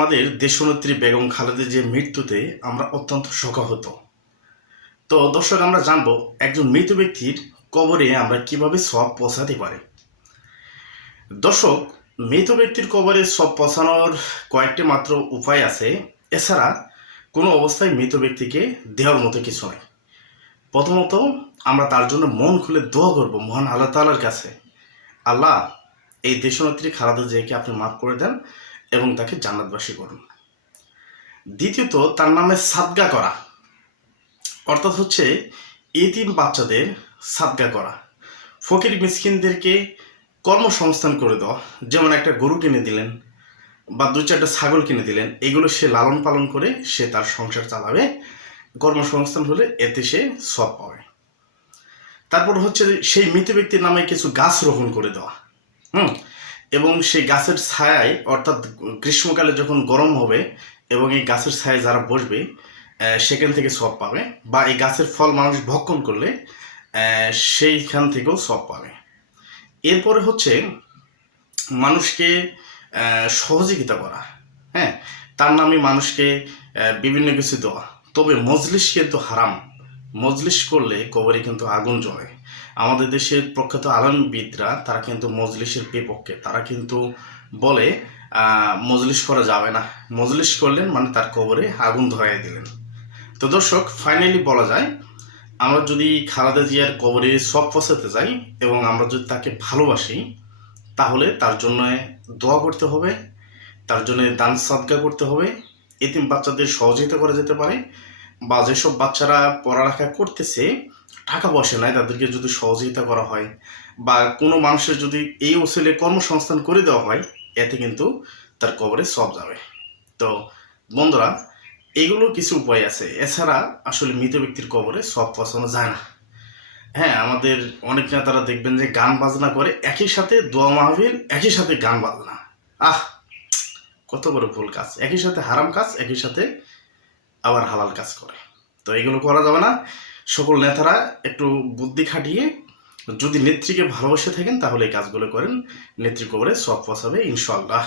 আমাদের দেশনেত্রী বেগম খালেদা জিয়ার মৃত্যুতে আমরা অত্যন্ত শোকাহত। তো দর্শক, আমরা জানবো একজন মৃত ব্যক্তির কবরে আমরা কিভাবে সওয়াব পৌঁছাতে পারি। দর্শক, মৃত ব্যক্তির কবরে সওয়াব পৌঁছানোর কয়েকটি মাত্র উপায় আছে। এছাড়া কোনো অবস্থায় মৃত ব্যক্তিকে দেওয়ার মতো কিছু নাই। প্রথমত, আমরা তার জন্য মন খুলে দোয়া করব মহান আল্লাহ তাআলার কাছে, আল্লাহ, এই দেশনেত্রী খালেদা জিয়াকে আপনি মাফ করে দেন এবং তাকে জান্নাতবাসী করুন। দ্বিতীয়ত, তার নামে সাদগা করা, অর্থাৎ হচ্ছে এতিম বাচ্চাদের সাদগা করা, ফকির মিসকিনদেরকে কর্মসংস্থান করে দেওয়া। যেমন একটা গরু কিনে দিলেন বা দু চারটা ছাগল কিনে দিলেন, এগুলো সে লালন পালন করে সে তার সংসার চালাবে, কর্মসংস্থান হলে এতে সে সওয়াব পাবে। তারপর হচ্ছে সেই মৃত ব্যক্তির নামে কিছু গাছ রোপণ করে দেওয়া, এবং সেই গাছের ছায়ায়, অর্থাৎ গ্রীষ্মকালে যখন গরম হবে এবং এই গাছের ছায়ায় যারা বসবে সেখান থেকে সওয়াব পাবে, বা এই গাছের ফল মানুষ ভক্ষণ করলে সেইখান থেকেও সওয়াব পাবে। এরপরে হচ্ছে মানুষকে সহযোগিতা করা, তার নামে মানুষকে বিভিন্ন কিছু দেওয়া। তবে মজলিস কিন্তু হারাম। মজলিস করলে কবরে কিন্তু আগুন জ্বলে। আমাদের দেশের প্রখ্যাত আলেমবিদরা তারা কিন্তু মজলিসের বিপক্ষে। তারা কিন্তু বলে মজলিস করা যাবে না, মজলিস করলেন মানে তার কবরে আগুন ধরাই দিলেন। তো দর্শক, ফাইনালি বলা যায়, আমরা যদি খালেদা জিয়ার কবরে সওয়াব পৌঁছাতে যাই এবং আমরা যদি তাকে ভালোবাসি, তাহলে তার জন্য দোয়া করতে হবে, তার জন্য দান সাদকা করতে হবে। এতিম বাচ্চাদের সহযোগিতা করা যেতে পারে, বা যেসব বাচ্চারা পড়ালেখা করতেছে টাকা পয়সা নাই, তাদেরকে যদি সহযোগিতা করা হয়, বা কোনো মানুষের যদি এই ওসিলে কর্মসংস্থান করে দেওয়া হয়, এতে কিন্তু তার কবরে সওয়াব যাবে। তো বন্ধুরা, এগুলো কিছু উপায় আছে। এছাড়া আসলে মৃত ব্যক্তির কবরে সওয়াব পৌঁছানো যায় না। আমাদের অনেক নেতারা দেখবেন যে গান বাজনা করে, একই সাথে দোয়া মাহফিল, একই সাথে গান বাজনা। কত বড় ভুল কাজ! একই সাথে হারাম কাজ, একই সাথে আবার হালাল কাজ করে। তো এগুলো করা যাবে না। সকল নেতারা একটু বুদ্ধি খাটিয়ে যদি নেত্রীকে ভালোবেসে থাকেন তাহলে এই কাজগুলো করেন। নেত্রী কবরে সওয়াব পৌঁছাবে ইনশাআল্লাহ।